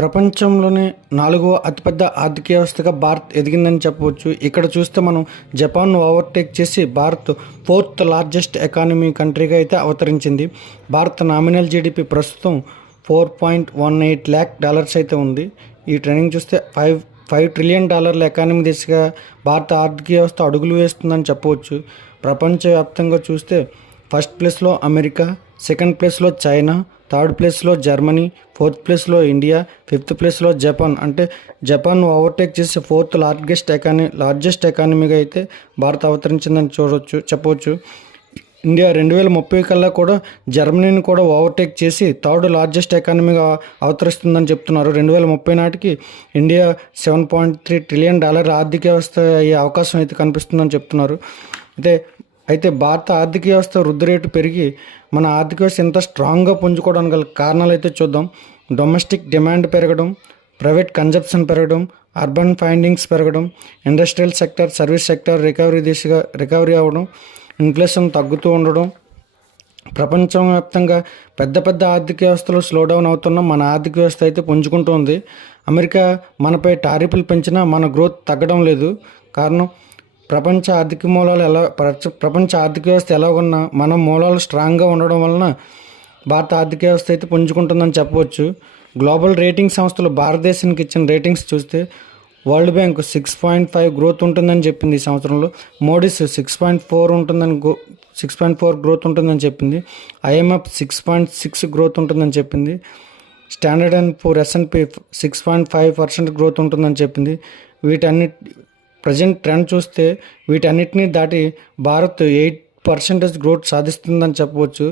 ప్రపంచంలోనే 4వ అతిపెద్ద ఆర్థిక వ్యవస్థగా భారత్ ఎదిగిందని చెప్పవచ్చు. ఇక్కడ చూస్తే మనం జపాన్ను ఓవర్టేక్ చేసి భారత్ 4th లార్జెస్ట్ ఎకానమీ కంట్రీగా అయితే అవతరించింది. భారత్ నామినల్ జీడిపి ప్రస్తుతం $4.18 lakh అయితే ఉంది. ఈ ట్రెండింగ్ చూస్తే $5 trillion ఎకానమీ దిశగా భారత ఆర్థిక వ్యవస్థ అడుగులు వేస్తుందని చెప్పవచ్చు. ప్రపంచవ్యాప్తంగా చూస్తే ఫస్ట్ ప్లేస్లో అమెరికా, సెకండ్ ప్లేస్లో చైనా, థర్డ్ ప్లేస్లో జర్మనీ, ఫోర్త్ ప్లేస్లో ఇండియా, ఫిఫ్త్ ప్లేస్లో జపాన్. అంటే జపాన్ ఓవర్టేక్ చేసి 4th లార్జెస్ట్ ఎకానమీగా అయితే భారత్ అవతరించిందని చెప్పవచ్చు. ఇండియా 2030 కల్లా కూడా జర్మనీని కూడా ఓవర్టేక్ చేసి 3rd లార్జెస్ట్ ఎకానమీగా అవతరిస్తుందని చెప్తున్నారు. 2030 నాటికి ఇండియా $7.3 trillion ఆర్థిక వ్యవస్థ అయ్యే అవకాశం అయితే కనిపిస్తుందని చెప్తున్నారు. అయితే భారత ఆర్థిక వ్యవస్థ వృద్ధి రేటు పెరిగి మన ఆర్థిక వ్యవస్థ ఎంత స్ట్రాంగ్గా పుంజుకోవడానికి గల కారణాలు అయితే చూద్దాం. డొమెస్టిక్ డిమాండ్ పెరగడం, ప్రైవేట్ కన్జంప్షన్ పెరగడం, అర్బన్ ఫైండింగ్స్ పెరగడం, industrial sector, service sector recovery అవ్వడం, ఇన్ఫ్లేషన్ తగ్గుతూ ఉండడం. ప్రపంచవ్యాప్తంగా పెద్ద ఆర్థిక వ్యవస్థలు స్లో డౌన్ అవుతున్న మన ఆర్థిక వ్యవస్థ అయితే పుంజుకుంటుంది. అమెరికా మనపై టారిఫ్లు పెంచినా మన గ్రోత్ తగ్గడం లేదు. కారణం ప్రపంచ ఆర్థిక వ్యవస్థ ఎలా ఉన్నా మన మూలాలు స్ట్రాంగ్గా ఉండడం వలన భారత ఆర్థిక వ్యవస్థ అయితే పుంజుకుంటుందని చెప్పవచ్చు. గ్లోబల్ రేటింగ్ సంస్థలు భారతదేశానికి ఇచ్చిన రేటింగ్స్ చూస్తే వరల్డ్ బ్యాంక్ 6.5 గ్రోత్ ఉంటుందని చెప్పింది ఈ సంవత్సరంలో. మోడీస్ 6.4 గ్రోత్ ఉంటుందని చెప్పింది. IMF 6.6 గ్రోత్ ఉంటుందని చెప్పింది. Standard and poor S&P 6.5% growth ఉంటుందని చెప్పింది. ప్రజెంట్ ట్రెండ్ చూస్తే వీటన్నిటిని దాటి భారత్ 8% గ్రోత్ సాధిస్తుందని చెప్పవచ్చు.